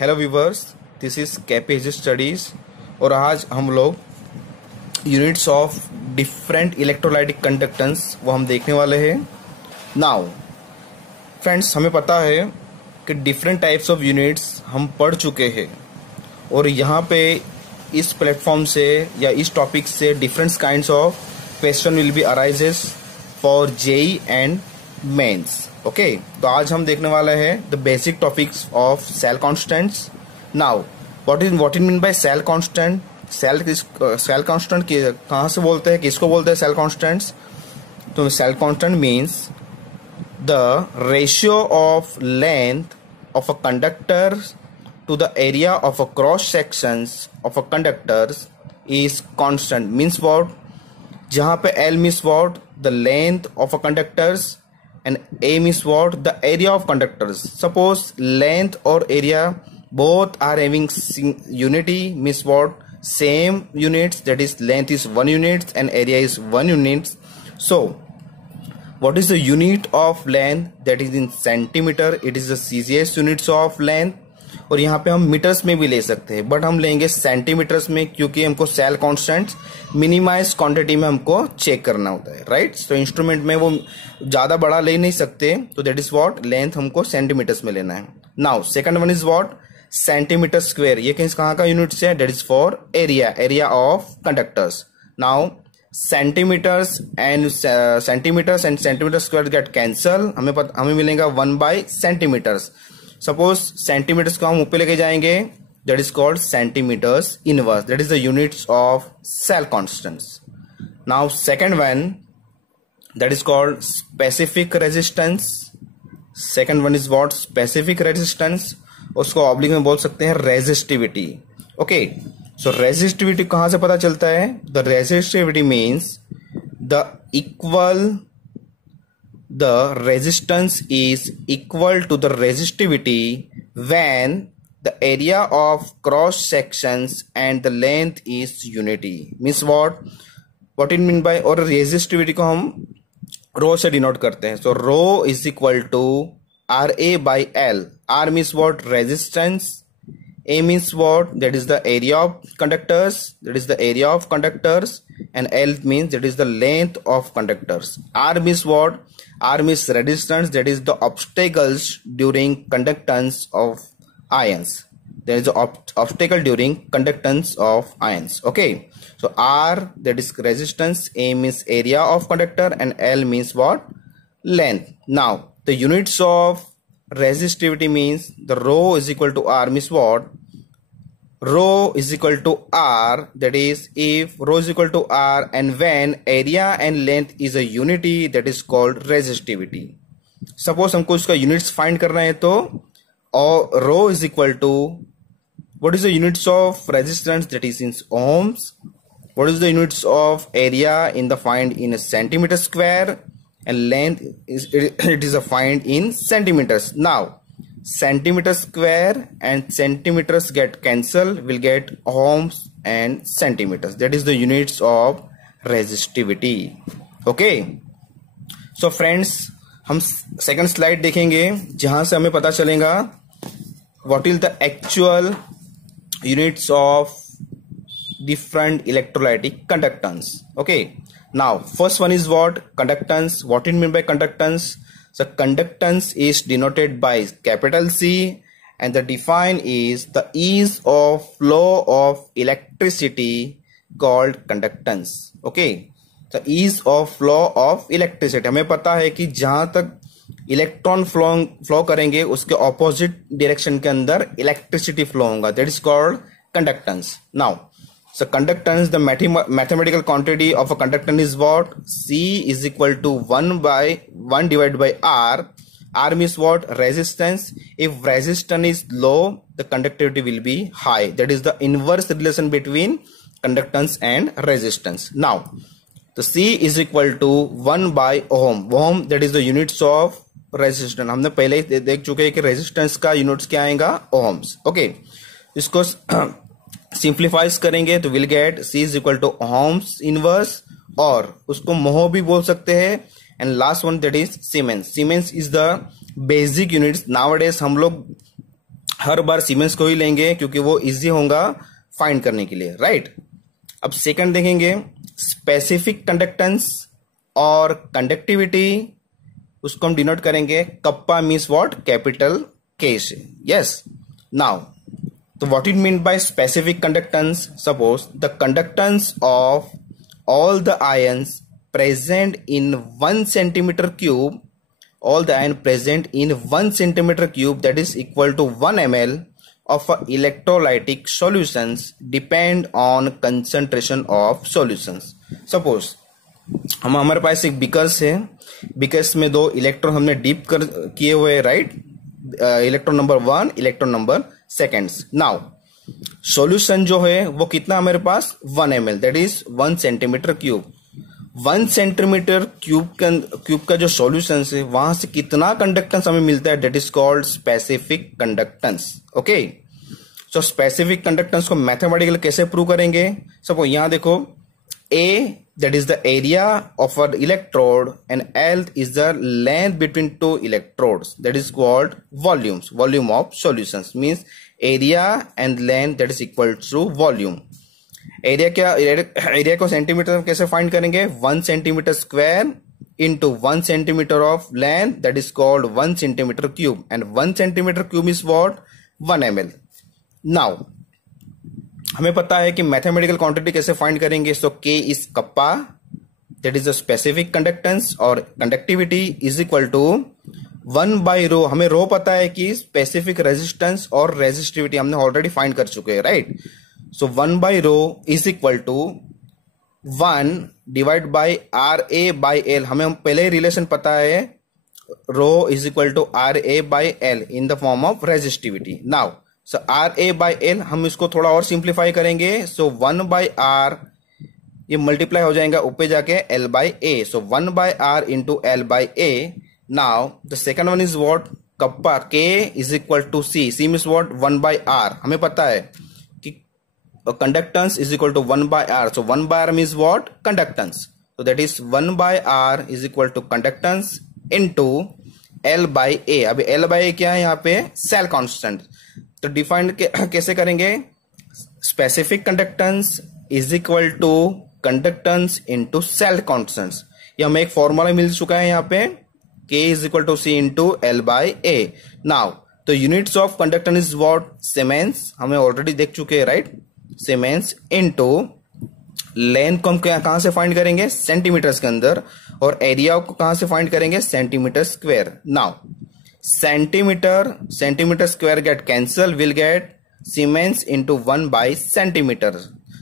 Hello viewers, this is कैपेज studies और आज हम लोग units of different electrolytic conductance वो हम देखने वाले हैं। नाउ फ्रेंड्स, हमें पता है कि डिफरेंट टाइप्स ऑफ यूनिट्स हम पढ़ चुके हैं और यहाँ पे इस प्लेटफॉर्म से या इस टॉपिक से different kinds of question will be arises for JEE and mains. Okay, तो आज हम देखने वाले हैं the basic topics of cell constants. Now what is mean by cell constant? Cell constant कहाँ से बोलते हैं, किसको बोलते हैं सेल कांस्टेंट्स? तो cell constant means the ratio of length of a conductor to the area of a cross sections of a conductors is constant. Means what? जहाँ पे L means what? The length of a conductors and A means what? The area of conductors. Suppose length or area both are having unity, means what? Same units, that is length is 1 unit and area is 1 unit. So what is the unit of length? That is in centimeter. It is the easiest units of length. और यहाँ पे हम metres में भी ले सकते हैं, but हम लेंगे सेंटीमीटर्स में क्योंकि हमको सेल कांस्टेंट्स मिनिमाइज क्वांटिटी में हमको चेक करना होता है, राइट? तो इंस्ट्रूमेंट में वो ज्यादा बड़ा ले नहीं सकते, तो दैट इज व्हाट, लेंथ हमको सेंटीमीटर्स में लेना है। Now second one is what, centimetre square. ये कहाँ का यूनिट है? That is for area of conductors. Now centimetres and centimetre square get cancel, हमें मिलेगा 1/सेंटीमीटर्स। सपोज सेंटीमीटर्स को हम ऊपर लेके जाएंगे, that is called centimetres inverse, that is the units of cell constants. Now second one, that is called specific resistance. Second one is what? Specific resistance. उसको oblique में बोल सकते हैं रेजिस्टिविटी। ओके, सो रेजिस्टिविटी कहां से पता चलता है? The resistivity means the resistance is equal to the resistivity when the area of cross sections and the length is unity. Means what it mean by? और resistivity को हम रो से डिनोट करते हैं। So row is equal to RA/L. R means what? Resistance. A means what? That is the area of conductors. And L means that is the length of conductors. R means what? R means resistance, that is the obstacles during conductance of ions. There is an obstacle during conductance of ions. Okay, so R, that is resistance, A means area of conductor, and L means what? Length. Now the units of resistivity means the rho is equal to R means what? Rho is equal to R, that is if rho is equal to R and when area and length is a unity, that is called resistivity. Suppose हमको इसका units find करना है, तो और rho is equal to what is the units of resistance? That is in ohms. What is the units of area in the find in a centimeter square, and length is it is a find in centimeters. Now centimeter square and centimeters get cancelled, will get ohms and centimeters. That is the units of resistivity. Okay, so friends, हम second slide देखेंगे जहां से हमें पता चलेगा what is the actual units of different electrolytic conductance. Okay, now first one is what? Conductance. What it mean by conductance? So conductance is denoted by capital C, and the define is the ease of flow of electricity called conductance. Okay, the ease of flow of electricity. हमें पता है कि जहां तक electron flow करेंगे उसके opposite direction के अंदर इलेक्ट्रिसिटी फ्लो होगा, that is called conductance. Now so conductance, the mathematical quantity of a conductance is what? C is equal to 1/1 divided by R. R means what? Resistance. If resistance is low, the conductivity will be high. That is the inverse relation between conductance and resistance. Now the C is equal to 1/ohm. Ohm, that is the units of resistance. हमने पहले ही देख चुके हैं कि resistance का units क्या आएगा? ohms. Okay, इसको सिंप्लीफाइज करेंगे तो will get C is equal to ohms inverse, और उसको मोह भी बोल सकते हैं। And last one that is siemens. Siemens is the basic units. Nowadays हम लोग हर बार सीमेंस को ही लेंगे क्योंकि वो इजी होगा फाइंड करने के लिए, राइट। अब सेकंड देखेंगे स्पेसिफिक कंडक्टेंस और कंडक्टिविटी, उसको हम डिनोट करेंगे कप्पा मीन्स व्हाट, कैपिटल के से। यस, नाउ तो what it mean by specific conductance, suppose the conductance of all the ions present in 1 centimeter cube, all the ions present in 1 centimeter cube, that is equal to 1 ml of electrolytic solutions depend on concentration of solutions. Suppose हमारे पास एक बिकर्स है, बिकर्स में 2 electron हमने deep कर किए हुए, right, electron number 1, electron number 2. Now solution जो है वो कितना हमारे पास 1 ml, that is 1 centimetre cube. 1 centimetre cube का जो सॉल्यूशन है वहां से कितना कंडक्टेंस हमें मिलता है, that is called specific conductance. Okay, so specific conductance को मैथमेटिकली कैसे प्रूव करेंगे. सपोज यहां देखो, A that is the area of an electrode and L is the length between 2 electrodes, that is called volumes. Volume of solutions means area and length that is equal to volume. Area को centimetre में कैसे find करेंगे, 1 centimetre square into 1 centimetre of length, that is called 1 centimetre cube, and 1 centimetre cube is what, 1 ml. Now हमें पता है कि mathematical quantity कैसे find करेंगे. So K is kappa, that is the specific conductance, और conductivity is equal to 1 by rho. हमें rho पता है कि स्पेसिफिक रेजिस्टेंस और रेजिस्टिविटी हमने ऑलरेडी फाइंड कर चुके हैं, right. So 1 by rho is equal to 1 divide by R A by L. हमें पहले ही रिलेशन पता है, rho is equal to R A by L in the form of resistivity. Now so R A by L हम इसको थोड़ा और simplify करेंगे. सो 1 बाई आर ये मल्टीप्लाई हो जाएगा ऊपर जाके L by A. So 1 by R into L by A. Now the second one is what, kappa K is equal to C. C means what, 1 by R. हमें पता है कि conductance is equal to 1 by R. So 1 by R means what, conductance. So that is 1 by R is equal to conductance into L by A. अभी L by ए क्या है यहाँ पे, cell constant. तो डिफाइंड कैसे करेंगे, specific conductance is equal to conductance into cell constants. ये हमें एक फॉर्मूला मिल चुका है यहाँ पे, K is equal to C into L by A. Now तो units of conductance is what, siemens, हमें ऑलरेडी देख चुके हैं, राइट. सीमेंस इंटू लेंथ को हम कहां से फाइंड करेंगे, सेंटीमीटर्स के अंदर, और एरिया को कहां से फाइंड करेंगे, centimetre square. Now centimetre square get cancel, will get siemens into 1 by centimetre.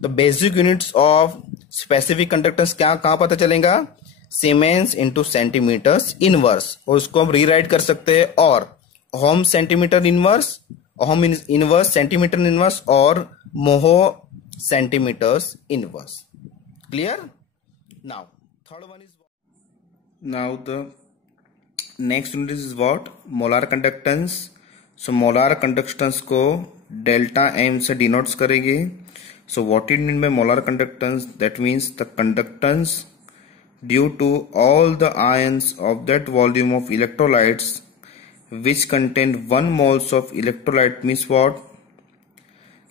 The basic units of specific conductance क्या कहां पता चलेगा, सीमेंस इंटू सेंटीमीटर्स इनवर्स, और उसको हम रीराइट कर सकते हैं और ohm centimetre inverse, ohm inverse centimetre inverse, और mho centimetres inverse. Clear. Now third one is, now the next unit is what, molar conductance. So molar conductance को delta M से डिनोट्स करेंगे. So what it mean by molar conductance, that means the conductance due to all the ions of that volume of electrolytes which contain 1 moles of electrolyte. means what,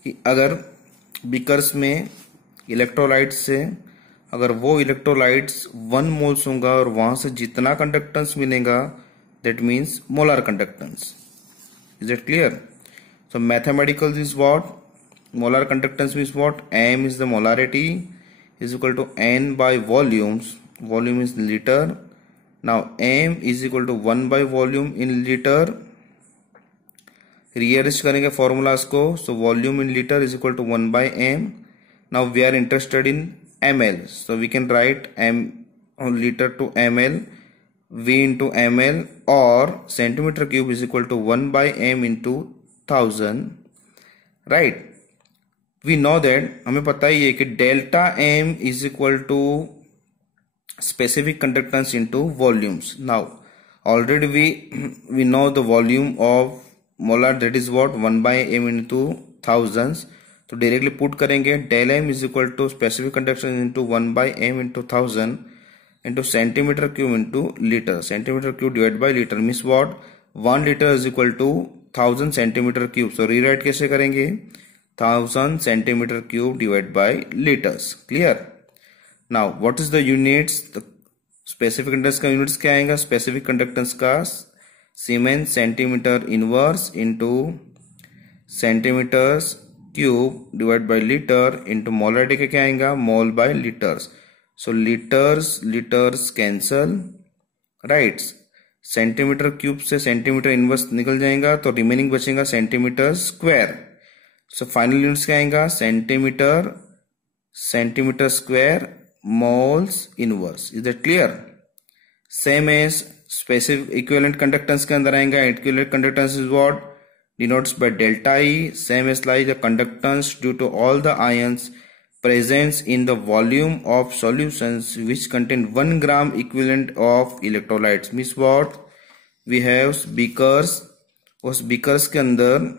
कि अगर beakers में electrolyte से अगर वो electrolytes 1 moles होगा और वहां से जितना कंडक्टेंस मिलेगा, that means molar conductance. Is it clear. So mathematical is what, molar conductance means what, m is the molarity is equal to n by volumes. Volume is liter. Now m is equal to 1 by volume in liter. Rearrange करेंगे formulas को. So volume in liter is equal to 1 by m. Now we are interested in ml. So we can write m on liter to ml, v into ml, or centimeter cube is equal to 1 by m into 1000. Right. We know that हमें पता ही है कि delta m is equal to specific conductance into volumes. Now already we know the volume of molar, that is what, 1 by m into thousands. तो directly put करेंगे, del m is equal to specific conductance into 1 by m into 1000 into centimeter cube into liter. Centimeter cube divided by liter means what, 1 liter is equal to 1000 centimetre cube. So rewrite कैसे करेंगे? 1000 centimetre cube divide by litres. Clear? Now what is the units? Specific conductance का units क्या आएगा? Specific conductance का siemens centimetre inverse into centimetres cube divide by litre into molarity का क्या आएगा? Mole by litres. So litres cancel, right. Centimetre cube से centimetre inverse निकल जाएगा तो रिमेनिंग बचेगा centimetre square. So final units क्या आएगा? Centimetre square moles inverse. Is that clear? Same as specific equivalent conductance के अंदर आएगा. Equivalent conductance is what? denotes by delta E. Same as like the conductance due to all the ions present in the volume of solutions which contain 1 gram equivalent of electrolytes. Means what? We have beakers. उस beakers के अंदर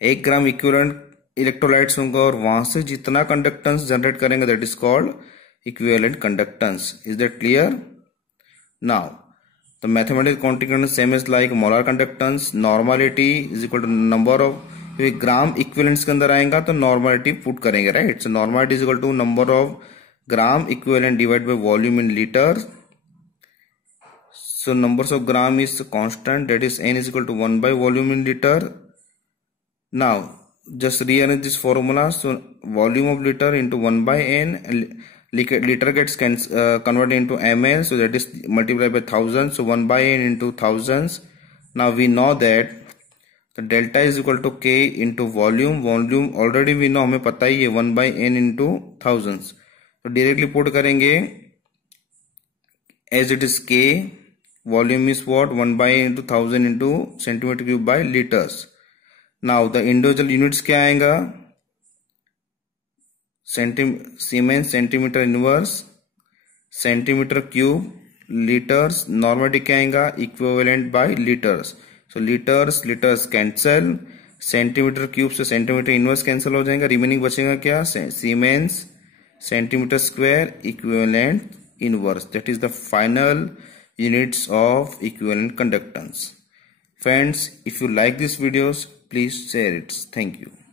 1 gram equivalent electrolytes होंगे और वहां से जितना conductance generate करेंगे that is called equivalent conductance. Is that clear? Now the mathematical quantity conductance same as like molar conductance. Normality is equal to number of gram equivalents के अंदर आएगा तो नॉर्मलिटी पुट करेंगे, right. So normality is equal to number of gram equivalent divide by volume in litre. So numbers of gram is constant, that is n is equal to 1 by volume in liter. Now just rearrange this formula. So volume of liter into 1 by n, liter gets converted into ml, so that is multiplied by 1000. So 1 by n into thousands. Now we know that the delta is equal to k into volume. Volume already we know, हमें पता ही है 1 by n into thousands. तो directly put करेंगे as it is k. Volume is what? 1 by n into 1000 into centimeter cube by liters. Now the individual units क्या आएगा? Siemens centimetre inverse, centimetre cube, litres, normality क्या आएगा? Equivalent by litres. So litres cancel, centimetre cube से centimetre inverse cancel हो जाएगा. Remaining बचेगा क्या? Siemens centimetre square equivalent inverse. That is the final units of equivalent conductance. Friends, if you like these videos, please share it. Thank you.